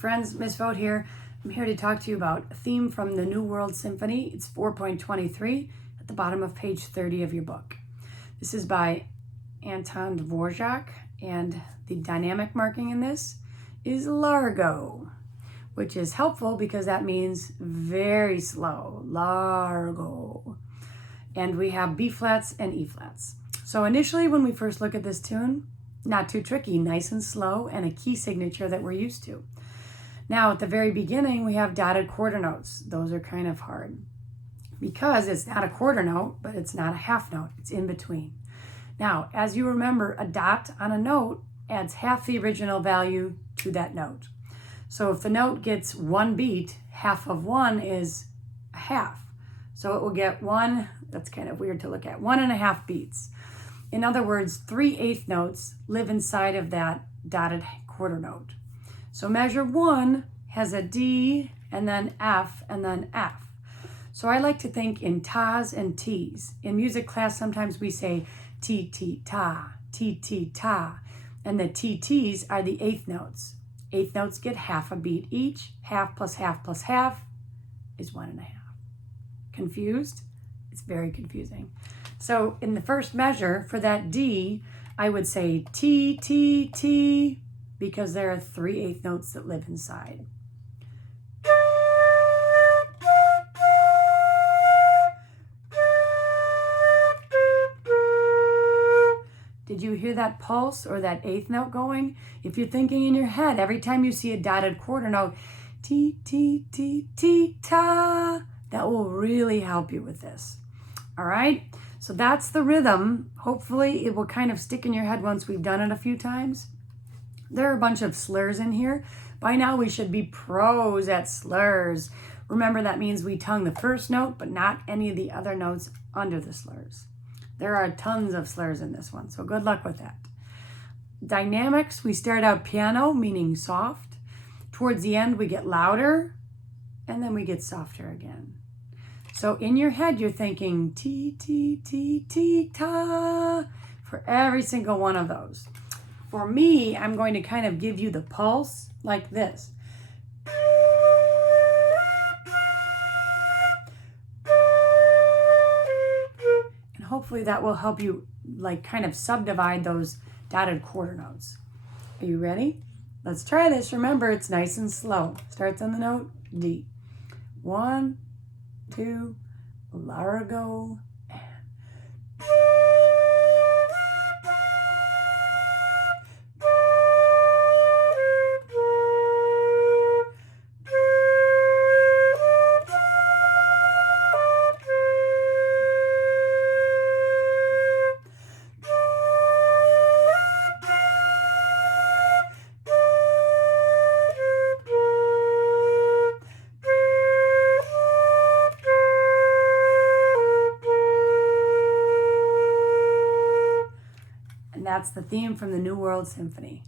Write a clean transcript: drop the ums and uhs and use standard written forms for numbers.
friends, Miss FLUTE here. I'm here to talk to you about a theme from the New World Symphony. It's 4.23 at the bottom of page 30 of your book. This is by Anton Dvorak, and the dynamic marking in this is largo, which is helpful because that means very slow, largo. And we have B flats and E flats. So initially when we first look at this tune, not too tricky, nice and slow, and a key signature that we're used to. Now at the very beginning, we have dotted quarter notes. Those are kind of hard because it's not a quarter note, but it's not a half note. It's in between. Now, as you remember, a dot on a note adds half the original value to that note. So if the note gets one beat, half of one is a half. So it will get one, that's kind of weird to look at, 1.5 beats. In other words, 3/8 notes live inside of that dotted quarter note. So measure 1 has a D and then F and then F. So I like to think in tas and Ts. In music class, sometimes we say T, T, ta, T, T, ta. And the TTs are the 8th notes. 8th notes get half a beat each. Half plus half plus half is 1.5. Confused? It's very confusing. So in the first measure for that D, I would say T, T, T, because there are 3/8 notes that live inside. Did you hear that pulse or that 8th note going? If you're thinking in your head, every time you see a dotted quarter note, T, T, T, T, ta, that will really help you with this. All right? So that's the rhythm. Hopefully it will kind of stick in your head once we've done it a few times. There are a bunch of slurs in here. By now we should be pros at slurs. Remember, that means we tongue the first note, but not any of the other notes under the slurs. There are tons of slurs in this one, so good luck with that. Dynamics, we start out piano, meaning soft. Towards the end, we get louder, and then we get softer again. So in your head, you're thinking T, T, T, T, ta, for every single one of those. For me, I'm going to kind of give you the pulse like this. And hopefully that will help you like kind of subdivide those dotted quarter notes. Are you ready? Let's try this. Remember, it's nice and slow. Starts on the note D. 1, 2, largo, and that's the theme from the New World Symphony.